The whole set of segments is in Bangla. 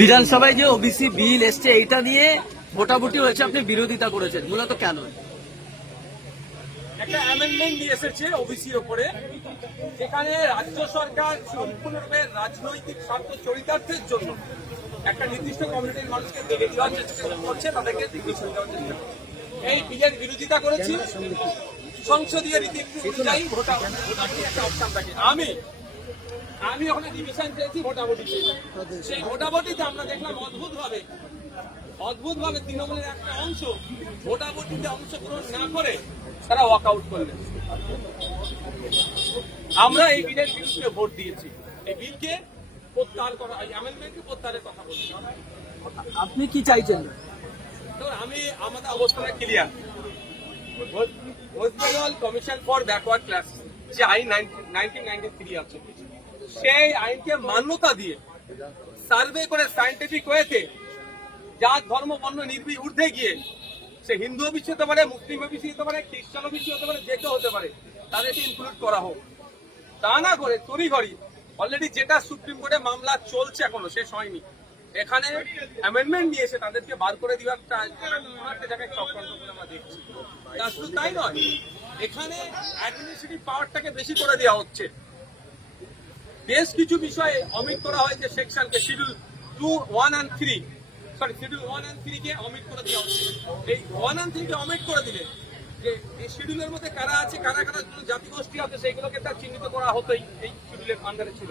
বিধানসভায় যে ওবিসি বিল এসছে এইটা নিয়ে ভোটাভুটি হয়েছে, আপনি বিরোধিতা করেছেন, মূলত কেন? একটা অ্যামেন্ডমেন্ট নিয়ে এসেছে ওবিসির ওপরে, যেখানে রাজ্য সরকার সম্পূর্ণরূপে রাজনৈতিক স্বার্থ চরিতার্থের জন্য একটা নির্দিষ্ট কমিউনিটির মানুষকে দিকে দেওয়ার চেষ্টা করছে, তাদেরকে ডিভিশন দেওয়ার চেষ্টা করছে। এই বিলের বিরোধিতা করেছি। সংসদীয় রীতি অনুযায়ী ভোটাভুটি একটা অপশন থাকে। আমি ওখানে ডিভিশন চেয়েছি ভোটাভুটি। সেই ভোটাভুটিতে আমরা দেখলাম অদ্ভুতভাবে তৃণমূলের একটা অংশ ভোটাভুটিতে অংশগ্রহণ না করে তারা ওয়াক আউট করলেন। আমরা এই বিলের বিরুদ্ধে ভোট দিয়েছি। এই বিলকে প্রত্যাহার করা, এই অ্যামেন্ডমেন্টকে প্রত্যাহারের কথা বলছি। আপনি কি চাইছেন? আমাদের অবস্থাটা clear. West Bengal commission for backward class যে আইন 1993 আছে, সেই আইনকে মান্যতা দিয়ে সার্ভে করে সায়েন্টিফিক ওয়েতে যার ধর্ম বর্ণ ঊর্ধ্বে গিয়ে, সে হিন্দু ওবিসি হতে পারে, মুসলিম ওবিসি হতে পারে, খ্রিস্টান ওবিসি হতে পারে, যে কেউ হতে পারে, তাদেরকে ইনক্লুড করা হোক। তা না করে তড়িঘড়ি অলরেডি যেটা সুপ্রিম কোর্টে মামলা চলছে, এখনো শেষ হয়নি, এখানে অ্যামেন্ডমেন্ট নিয়েছে তাদেরকে বার করে দেওয়ার একটা জায়গায় চক্রান্ত করে আমরা দেখছি। শুধু তাই নয়, এখানে অ্যাডমিনিস্ট্রেটিভ পাওয়ারটাকে বেশি করে দেওয়া হচ্ছে। বেশ কিছু বিষয়ে অমিট করা হয়েছে সেকশনকে, শিডিউল 1 and 3 কে অমিট করে দেওয়া হচ্ছে। এই 1 and 3 কে অমিট করে দিলে যে এই শিডিউলের মধ্যে কারা আছে, কারা জাতিগোষ্ঠী আছে, সেইগুলোকে তার চিহ্নিত করা হতোই, এই শিডিউলের আন্ডারে ছিল।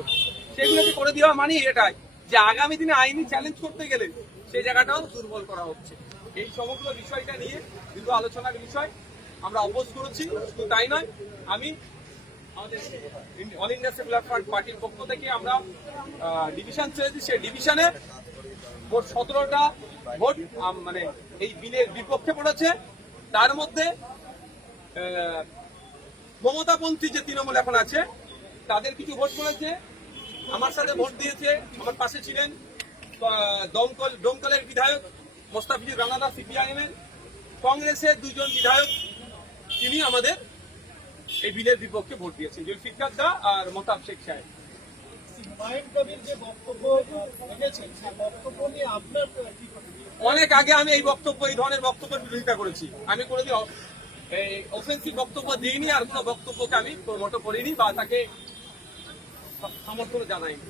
সেগুলোকে করে দেওয়া মানে এটাই যে আগামী দিনে আইনি চ্যালেঞ্জ করতে গেলে সেই জায়গাটাও দুর্বল করা হচ্ছে। এই সমগ্র বিষয়টা নিয়ে দীর্ঘ আলোচনার বিষয়, আমরা অপোজ করেছি। শুধু তাই নয়, আমি আমাদের অল ইন্ডিয়া সেকুলার ফ্রন্ট পার্টির পক্ষ থেকে আমরা ডিভিশন চেয়েছি। সেই ডিভিশনে মোট 17টা ভোট মানে এই বিলের বিপক্ষে পড়েছে। তার মধ্যে মমতাপন্থী যে তৃণমূল এখন আছে তাদের কিছু ভোট পড়েছে, আমার সাথে ভোট দিয়েছে। আমার পাশে ছিলেন দমকলের বিধায়ক মোস্তাফিজুর রানাদা সিপিআইএম এর, কংগ্রেসের 2 জন বিধায়ক, তিনি আমাদের এই বিলের বিপক্ষে ভোট দিয়েছেন, জুলফিকার দা আর মোতাব শেখ সাহেব। অনেক আগে আমি এই ধরনের বক্তব্যের বিরোধিতা করেছি। আমি কোনোদিন অফেন্সিভ বক্তব্য দিইনি, আর কোনো বক্তব্যকে আমি প্রমোট করিনি বা তাকে সমর্থন জানাইনি।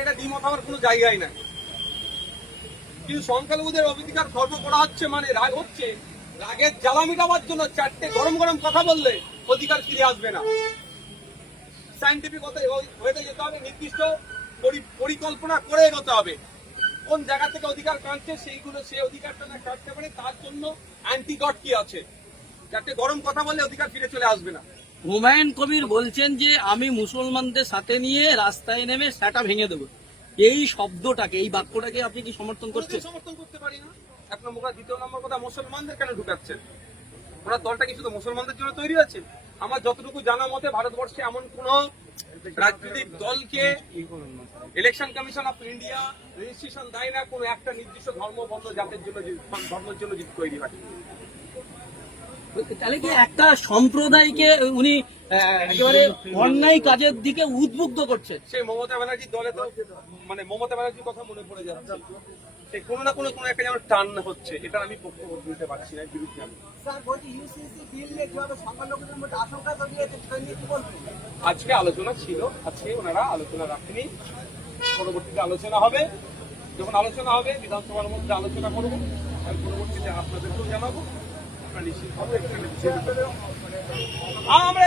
এটা দ্বিমত হওয়ার কোনো জায়গায় না, কিন্তু সংখ্যালঘুদের অধিকার খর্ব করা হচ্ছে মানে রাগ হচ্ছে। রাগের জ্বালা মিটাবার জন্য 4টে গরম গরম কথা বললে অধিকার ফিরে আসবে না। সায়েন্টিফিক হয়ে যেতে হবে, নির্দিষ্ট পরিকল্পনা করে এগোতে হবে। কোন জায়গা থেকে অধিকার কাটছে সেই অধিকারটা না কাটতে পারে, তার জন্য অ্যান্টিডট কি আছে। 4টে গরম কথা বললে অধিকার ফিরে চলে আসবে না। হুমায়ুন কবির বলছেন যে আমি মুসলমানদের সাথে নিয়ে রাস্তায় নেমে সেটা ভেঙে দেবো, এই শব্দটাকে, এই বাক্যটাকে আপনি কি সমর্থন করছেন? সমর্থন করতে পারি না। 1 নম্বর কথা। 2 নম্বর কথা, মুসলমানদের কেন ঢুকাচ্ছেন? ওনার দলটা কি শুধু মুসলমানদের জন্য তৈরি আছে? আমার যতটুকু জানা মতে ভারতবর্ষে এমন কোন রাজনৈতিক দলকে election commission of India registration দেয় না কোন একটা নির্দিষ্ট ধর্ম বর্ণ জাতের জন্য, ধর্মের জন্য যদি তৈরি হয়। তাহলে কি একটা সম্প্রদায়কে উনি একেবারে অন্যায় কাজের দিকে উদ্বুদ্ধ করছে? সেই মমতা ব্যানার্জির দলে তো মানে মমতা ব্যানার্জির কথা মনে পড়ে যাচ্ছে। সেই কোনো না কোনো একটা যেন টান হচ্ছে, এটা আমি বক্তব্য দিতে পারছি না। বিরুদ্ধে আমি আজকে আলোচনা ছিল, আজকে ওনারা আলোচনা রাখেনি। পরবর্তীতে আলোচনা হবে, যখন আলোচনা হবে বিধানসভার মধ্যে আলোচনা করবো, পরবর্তীতে আপনাদেরকেও জানাবো। আমরা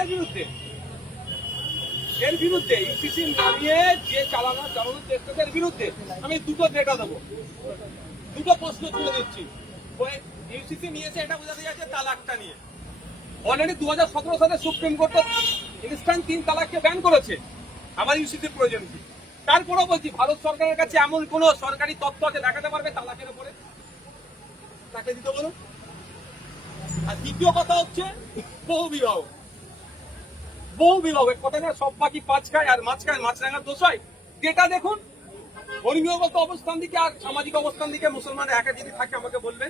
এর বিরুদ্ধে ইউসিসি নামিয়ে যে চালানোর চেষ্টাদের বিরুদ্ধে আমি 2টো ডেটা দেবো, 2টো প্রশ্ন তুলে দিচ্ছি। ইউসিসি নিয়েছে এটা বোঝাতে যাচ্ছে তালাকটা নিয়ে। অলরেডি 2017 সালে সুপ্রিম কোর্ট ইনস্ট্যান্ট 3 তালাককে ব্যান করেছে। আমার ইউসিসির প্রয়োজন কি? তারপরেও বলছি, ভারত সরকারের কাছে এমন কোন সরকারি তথ্য আছে দেখাতে পারবে তালাকের উপরে? তাকে দিতে বলুন। আর দ্বিতীয় কথা হচ্ছে বহু বিবাহ। কথা না, সব পাখি পাঁচ খায় আর মাছ খায়, মাছ রাঙার দোষ হয়। যেটা দেখুন, ধর্মীয়গত অবস্থান দিকে আর সামাজিক অবস্থান দিকে মুসলমান একা যদি থাকে আমাকে বলবে,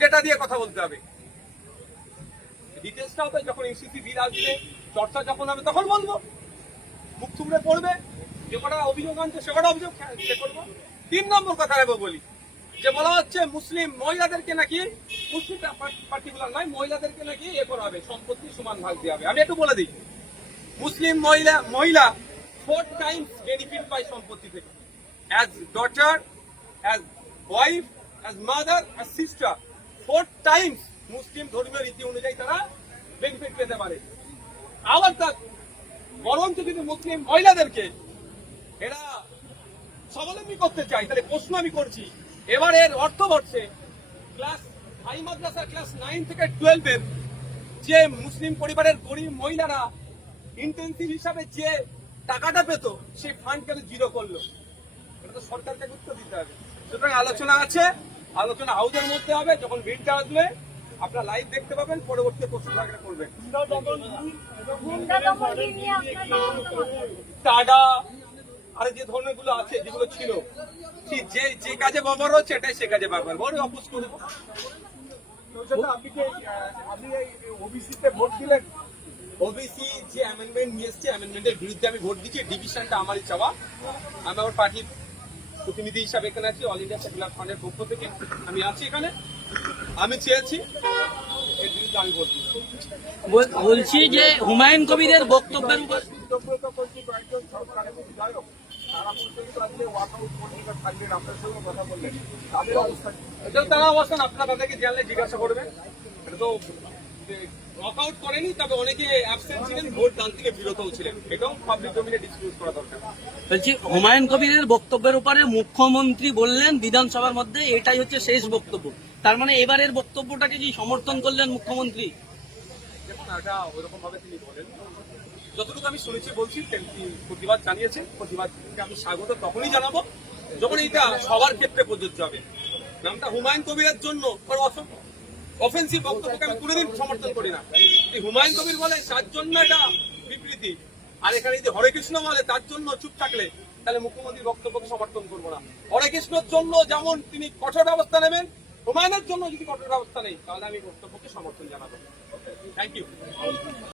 ডেটা দিয়ে কথা বলতে হবে। ডিটেলসটাও তো যখন ইউসিসি বিল আসবে চর্চা যখন হবে তখন বলবো, মুখ থুবড়ে পড়বে, যে কটা অভিযোগ আনছে সে কটা অভিযোগ সে করবো। 3 নম্বর কথা আমি বলি, যে বলা হচ্ছে মুসলিম মহিলাদেরকে নাকি, মুসলিম পার্টিকুলার নয়, মহিলাদেরকে নাকি করা হবে, সম্পত্তি সমান ভাগ দেওয়া হবে। আমি একটু বলে দিই, মুসলিম মহিলা 4 টাইমস বেনিফিট পায় সম্পত্তি থেকে, as daughter, as wife, as mother, as sister, 4 times মুসলিম ধর্মীয় রীতি অনুযায়ী তারা বেনিফিট পেতে পারে। আবার তার বরঞ্চ যদি মুসলিম মহিলাদেরকে এরা স্বাবলম্বী করতে চায়, তাহলে প্রশ্ন আমি করছি, এবারের অর্থবর্ষে ক্লাস হাই মাদ্রাসা ক্লাস 9 থেকে 12 এর যে মুসলিম পরিবারের গরিব মহিলারা ইন্টেন্সিভ হিসাবে যে টাকাটা পেত, সেই ফান্ড কেন জিরো করলো? এটা তো সরকারকে উত্তর দিতে হবে। সুতরাং আলোচনা আছে, আলোচনা হাউজের মধ্যে হবে, যখন ভিড়টা আসবে আপনারা লাইভ দেখতে পাবেন, পরবর্তী প্রশ্ন থাকলে করবেন। টাডা আর যে ধরনের গুলো আছে, যেগুলো ছিল, যে কাজে ব্যবহার হচ্ছে এটাই সে কাজে ব্যবহার, বড় অপোজ করবো। আপনি এই ওবিসিতে ভোট দিলেন? ওবিসি যে অ্যামেন্ডমেন্ট নিয়ে এসছে, অ্যামেন্ডমেন্টের বিরুদ্ধে আমি ভোট দিচ্ছি। ডিভিশনটা আমারই চাওয়া, আমি আমার পার্টির প্রতিনিধি হিসাবে এখানে আছি, অল ইন্ডিয়া সেকুলার ফ্রন্টের পক্ষ থেকে আমি আছি এখানে, আমি চেয়েছি এর বিরুদ্ধে আমি ভোট দিচ্ছি। বলছি যে হুমায়ুন কবিরের বক্তব্যের উপর বিতর্ক করছি কয়েকজন সরকারের বিধায়ক, তারা পর্যন্ত আজকে ওয়াকআউট পত্রিকা থাকবেন, আপনার সঙ্গে কথা বললেন, তাদের অবস্থা কি? এটা তারা অবস্থান আপনারা তাদেরকে জানলে জিজ্ঞাসা করবেন। এটা তো ওয়াকআউট করেনি, তবে অনেকে অ্যাবসেন্ট ছিলেন, ভোট দান থেকে বিরতও ছিলেন, এটাও পাবলিক ডোমেইনে ডিসক্লোজ করা দরকার। বলছি হুমায়ুন কবিরের বক্তব্যের উপরে মুখ্যমন্ত্রী বললেন বিধানসভার মধ্যে এটাই হচ্ছে শেষ বক্তব্য, তার মানে এবারের বক্তব্যটাকে কি সমর্থন করলেন মুখ্যমন্ত্রী? দেখুন, এটা ওইরকম ভাবে তিনি বলেন, যতটুকু আমি শুনেছি বলছি, তিনি প্রতিবাদ জানিয়েছেন। প্রতিবাদকে আমি স্বাগত তখনই জানাবো যখন এটা সবার ক্ষেত্রে প্রযোজ্য হবে। নামটা হুমায়ুন কবিরের জন্য অফেন্সিভ বক্তব্যকে আমি কোনোদিন সমর্থন করি না। হুমায়ুন কবির বলে তার জন্য এটা বিবৃতি, আর এখানে যদি হরে কৃষ্ণ বলে তার জন্য চুপ থাকলে, তাহলে মুখ্যমন্ত্রীর বক্তব্যকে সমর্থন করবো না। হরে কৃষ্ণর জন্য যেমন তিনি কঠোর ব্যবস্থা নেবেন, হুমায়ুনের জন্য যদি কঠোর ব্যবস্থা নেই, তাহলে আমি বক্তব্যকে সমর্থন জানাবো। Thank you.